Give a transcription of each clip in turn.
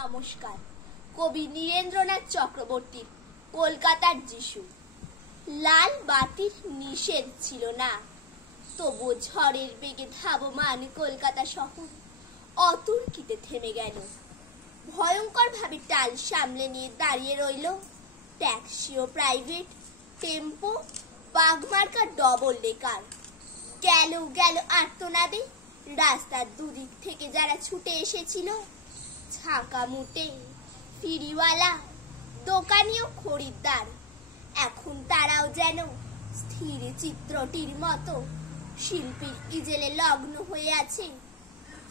নমস্কার। কবি নীরেন্দ্রনাথ চক্রবর্তীর কলকাতার যিশু। লাল বাতির নিষেধ ছিল না, তবু ঝড়ের বেগে ধাবমান কলকাতা শহর অতর্কিতে থেমে গেল। ভয়ঙ্কর ভাবে টাল সামলে নিয়ে দাঁড়িয়ে রইল ট্যাক্সি ও প্রাইভেট, টেম্পো, বাগমার্কা ডবল ডেকার। গেল গেল আর্তনাদে রাস্তার দুদিক থেকে যারা ছুটে এসেছিল, ছাকা মুটে, ফিরিওয়ালা, দোকানি ও খরিদ্দার। এখন তারাও যেন স্থির চিত্রটির মতো শিল্পীর ইজেলে লগ্ন হয়ে আছে।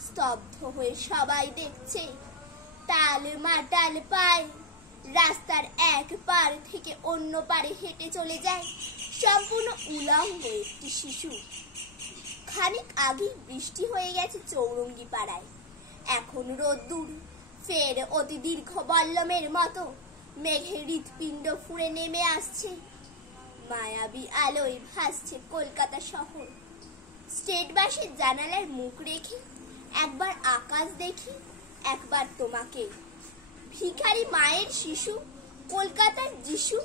স্তব্ধ হয়ে সবাই দেখছে, তাল মাটাল পায় রাস্তার এক পার থেকে অন্য পারে হেঁটে চলে যায় সম্পূর্ণ উলঙ্গ একটি শিশু। খানিক আগেই বৃষ্টি হয়ে গেছে চৌরঙ্গি পাড়ায়, এখন রোদ্দুর ফের অতি দীর্ঘ বল্লমের মতো মেঘের হৃৎপিণ্ড ফুঁড়ে নেমে আসছে। মায়াবী আলোয় ভাসছে কলকাতা শহর। স্টেট বাসের জানালার মুখ রেখে একবার আকাশ দেখি, একবার তোমাকে। ভিখারি মায়ের শিশু, কলকাতার যিশু,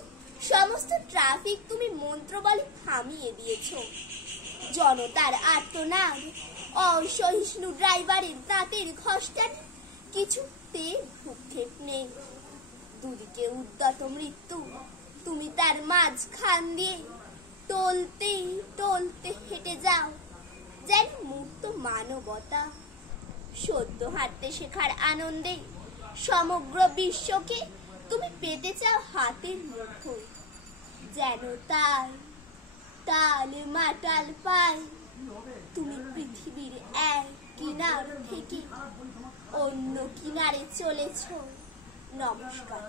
সমস্ত ট্রাফিক তুমি মন্ত্র বলে থামিয়ে দিয়েছ। জনতার আর্তনাদ, অসহিষ্ণু ড্রাইভারের দাঁতের ঘষ্টানি, কিছুতে ভ্রুক্ষেপ নেই। দুদিকে উদ্যত মৃত্যু, তুমি তার মাঝখান দিয়ে টলতে টলতে হেঁটে যাও যেন মূর্ত মানবতা। সদ্য হাঁটতে শেখার আনন্দে সমগ্র বিশ্বকে তুমি পেতে চাও হাতের মুঠোয়। যেন তাই তাল মাটাল পায় তুমি পৃথিবীর এক কিনার থেকে অন্য কিনারে চলেছ। নমস্কার।